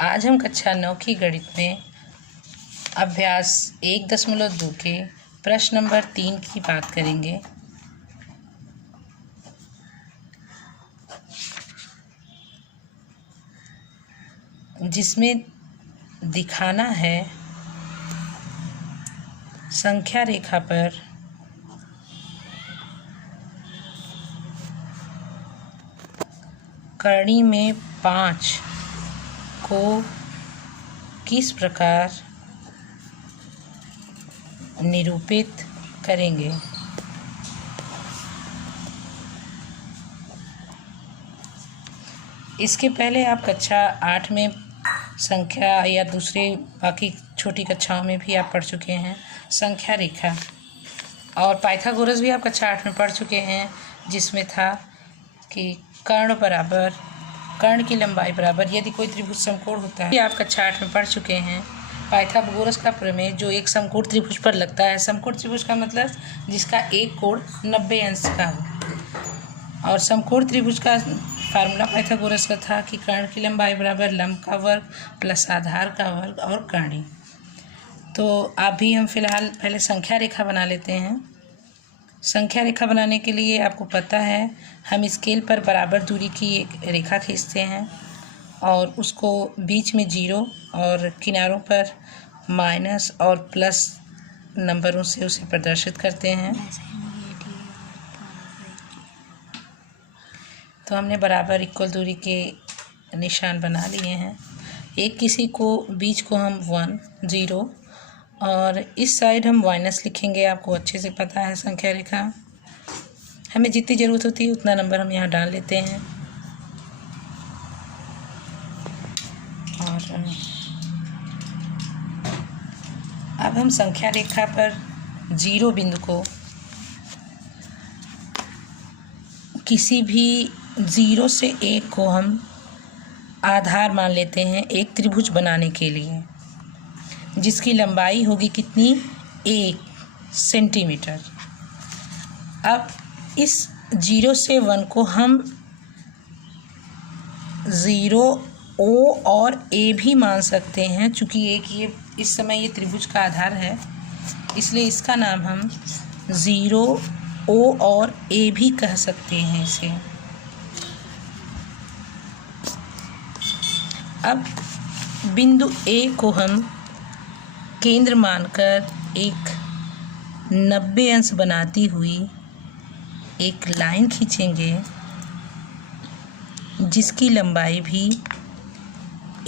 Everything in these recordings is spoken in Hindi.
आज हम कक्षा 9 की गणित में अभ्यास 1.2 के प्रश्न नंबर 3 की बात करेंगे। जिसमें दिखाना है संख्या रेखा पर करनी में 5 को किस प्रकार निरूपित करेंगे। इसके पहले आप कक्षा 8 में संख्या या दूसरे बाकी छोटी कक्षाओं में भी आप पढ़ चुके हैं संख्या रेखा, और पाइथागोरस भी आप कक्षा 8 में पढ़ चुके हैं, जिसमें था कि कर्ण की लंबाई बराबर यदि कोई त्रिभुज समकोण होता है। ये आप कक्षा 8 में पढ़ चुके हैं पाइथागोरस का प्रमेय, जो एक समकोण त्रिभुज पर लगता है। समकोण त्रिभुज का मतलब जिसका एक कोण 90 अंश का हो, और समकोण त्रिभुज का फार्मूला पाइथागोरस का था कि कर्ण की लंबाई बराबर लंब का वर्ग प्लस आधार का वर्ग और कर्णी। तो अभी हम फिलहाल पहले संख्या रेखा बना लेते हैं। संख्या रेखा बनाने के लिए आपको पता है हम स्केल पर बराबर दूरी की एक रेखा खींचते हैं और उसको बीच में 0 और किनारों पर माइनस और प्लस नंबरों से उसे प्रदर्शित करते हैं। तो हमने बराबर इक्वल दूरी के निशान बना लिए हैं। एक किसी को बीच को हम 1 0 और इस साइड हम माइनस लिखेंगे। आपको अच्छे से पता है संख्या रेखा, हमें जितनी ज़रूरत होती है उतना नंबर हम यहाँ डाल लेते हैं। और अब हम संख्या रेखा पर 0 बिंदु को किसी भी 0 से 1 को हम आधार मान लेते हैं एक त्रिभुज बनाने के लिए, जिसकी लंबाई होगी कितनी 1 सेंटीमीटर। अब इस 0 से 1 को हम 0 O और A भी मान सकते हैं, चूँकि ये इस समय ये त्रिभुज का आधार है, इसलिए इसका नाम हम 0 O और A भी कह सकते हैं इसे। अब बिंदु A को हम केंद्र मानकर एक 90 अंश बनाती हुई एक लाइन खींचेंगे, जिसकी लंबाई भी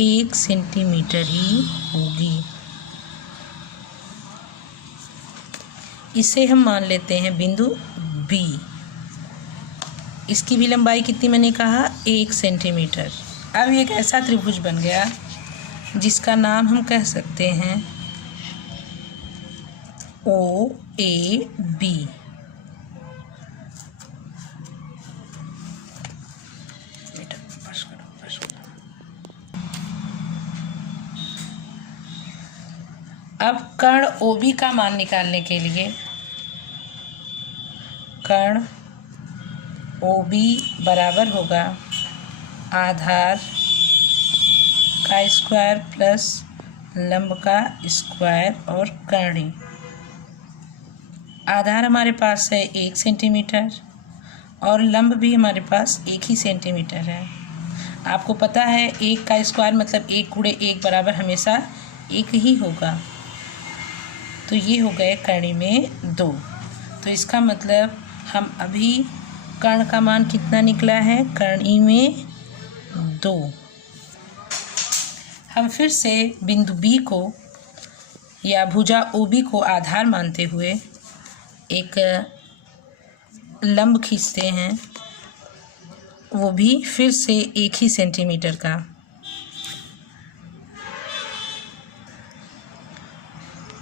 1 सेंटीमीटर ही होगी। इसे हम मान लेते हैं बिंदु B। इसकी भी लंबाई कितनी मैंने कहा 1 सेंटीमीटर। अब एक ऐसा त्रिभुज बन गया जिसका नाम हम कह सकते हैं OAB। अब कर्ण OB का मान निकालने के लिए कर्ण OB बराबर होगा आधार का स्क्वायर प्लस लंब का स्क्वायर और कर्णी। आधार हमारे पास है 1 सेंटीमीटर और लंब भी हमारे पास 1 ही सेंटीमीटर है। आपको पता है 1 का स्क्वायर मतलब 1 गुणे 1 बराबर हमेशा 1 ही होगा। तो ये हो गए कर्णी में 2। तो इसका मतलब हम अभी कर्ण का मान कितना निकला है कर्णी में 2। हम फिर से बिंदु B को या भुजा OB को आधार मानते हुए एक लंब खींचते हैं, वो भी फिर से 1 ही सेंटीमीटर का।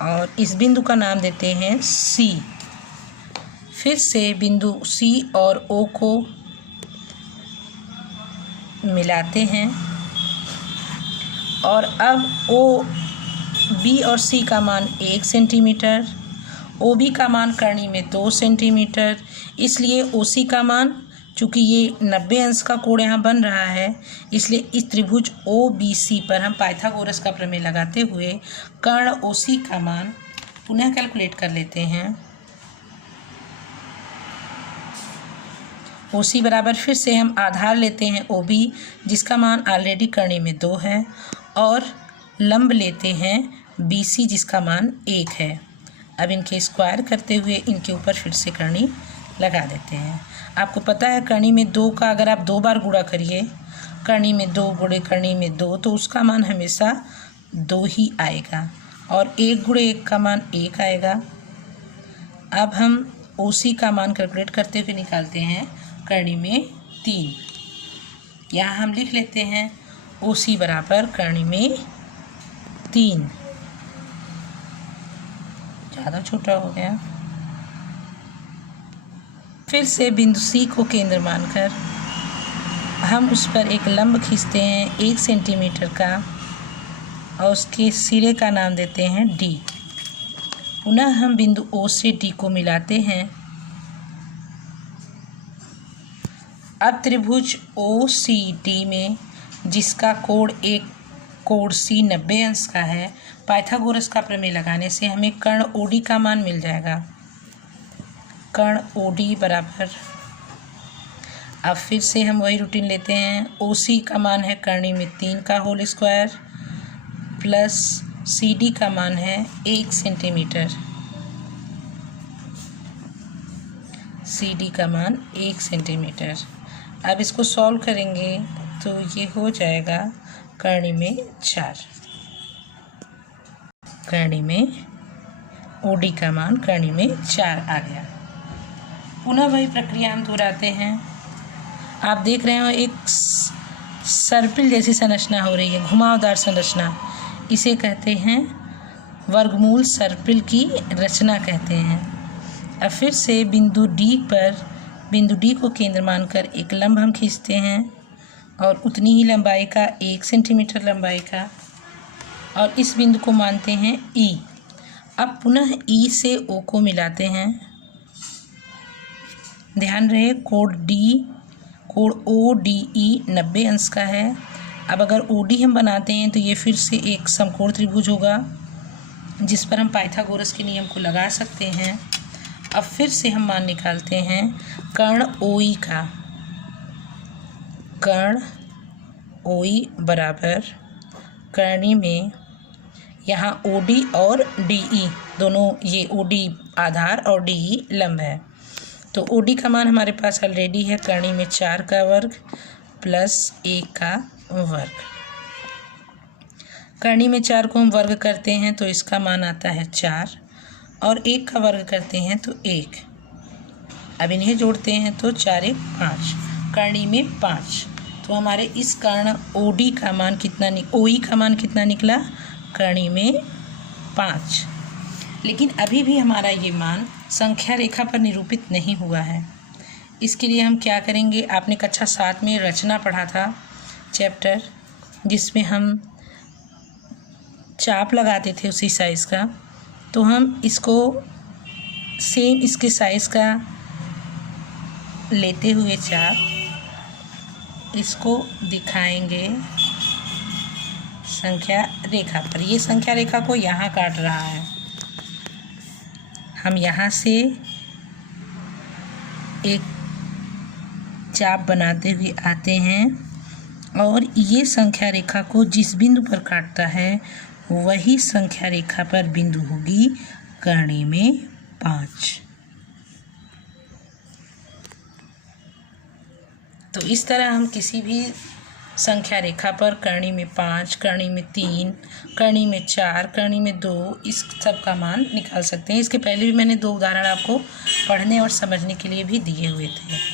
और इस बिंदु का नाम देते हैं C। फिर से बिंदु C और O को मिलाते हैं और अब OB और C का मान 1 सेंटीमीटर, OB का मान कर्णी में 2 सेंटीमीटर, इसलिए OC का मान चूँकि ये 90 अंश का कोण यहाँ बन रहा है, इसलिए इस त्रिभुज OBC पर हम पाइथागोरस का प्रमेय लगाते हुए कर्ण OC का मान पुनः कैलकुलेट कर लेते हैं। OC बराबर फिर से हम आधार लेते हैं OB, जिसका मान ऑलरेडी कर्णी में 2 है, और लंब लेते हैं BC, जिसका मान 1 है। अब इनके स्क्वायर करते हुए इनके ऊपर फिर से कर्णी लगा देते हैं। आपको पता है कर्णी में 2 का अगर आप 2 बार गुणा करिए, कर्णी में 2 गुणे कर्णी में 2, तो उसका मान हमेशा 2 ही आएगा, और 1 गुणे 1 का मान 1 आएगा। अब हम OC का मान कैलकुलेट करते हुए निकालते हैं कर्णी में 3। यहाँ हम लिख लेते हैं OC बराबर कर्णी में 3। ज़्यादा छोटा हो गया। फिर से बिंदु C को केंद्र मानकर हम उस पर एक लंब खींचते हैं 1 सेंटीमीटर का, और उसके सिरे का नाम देते हैं D। पुनः हम बिंदु O से D को मिलाते हैं। अब त्रिभुज OCD में, जिसका कोण कोण C 90 अंश का है, पाइथागोरस का प्रमेय लगाने से हमें कर्ण OD का मान मिल जाएगा। कर्ण OD बराबर, अब फिर से हम वही रूटीन लेते हैं। OC का मान है कर्णी में 3 का होल स्क्वायर, प्लस CD का मान है 1 सेंटीमीटर। CD का मान 1 सेंटीमीटर। अब इसको सॉल्व करेंगे तो ये हो जाएगा कर्णी में 4। कर्णी में OD का मान कर्णी में 4 आ गया। पुनः वही प्रक्रिया हम दोहराते हैं। आप देख रहे हो एक सर्पिल जैसी संरचना हो रही है, घुमावदार संरचना। इसे कहते हैं वर्गमूल सर्पिल की रचना कहते हैं। अब फिर से बिंदु D को केंद्र मानकर एक लंब हम खींचते हैं, और उतनी ही लंबाई का 1 सेंटीमीटर लंबाई का, और इस बिंदु को मानते हैं E। अब पुनः E से O को मिलाते हैं। ध्यान रहे कोण ODE 90 अंश का है। अब अगर OD हम बनाते हैं तो ये फिर से एक समकोण त्रिभुज होगा, जिस पर हम पाइथागोरस के नियम को लगा सकते हैं। अब फिर से हम मान निकालते हैं कर्ण OE का। कर्ण OE बराबर कर्णी में यहाँ OD और DE दोनों, ये OD आधार और DE लंब है। तो OD का मान हमारे पास ऑलरेडी है कर्णी में 4 का वर्ग प्लस 1 का वर्ग। कर्णी में 4 को हम वर्ग करते हैं तो इसका मान आता है 4, और 1 का वर्ग करते हैं तो 1। अब इन्हें जोड़ते हैं तो 4 1 5, कर्णी में 5। तो हमारे इस कर्ण OD का मान कितना OE का मान कितना निकला? कर्णी में 5। लेकिन अभी भी हमारा ये मान संख्या रेखा पर निरूपित नहीं हुआ है। इसके लिए हम क्या करेंगे? आपने कक्षा 7 में रचना पढ़ा था चैप्टर, जिसमें हम चाप लगाते थे उसी साइज़ का। तो हम इसको सेम इसके साइज़ का लेते हुए चाप इसको दिखाएंगे संख्या रेखा पर। ये संख्या रेखा को यहाँ काट रहा है। हम यहाँ से एक चाप बनाते हुए आते हैं, और ये संख्या रेखा को जिस बिंदु पर काटता है वही संख्या रेखा पर बिंदु होगी कर्णी में 5। तो इस तरह हम किसी भी संख्या रेखा पर कर्णी में 5, कर्णी में 3, कर्णी में 4, कर्णी में 2 इस सब का मान निकाल सकते हैं। इसके पहले भी मैंने 2 उदाहरण आपको पढ़ने और समझने के लिए भी दिए हुए थे।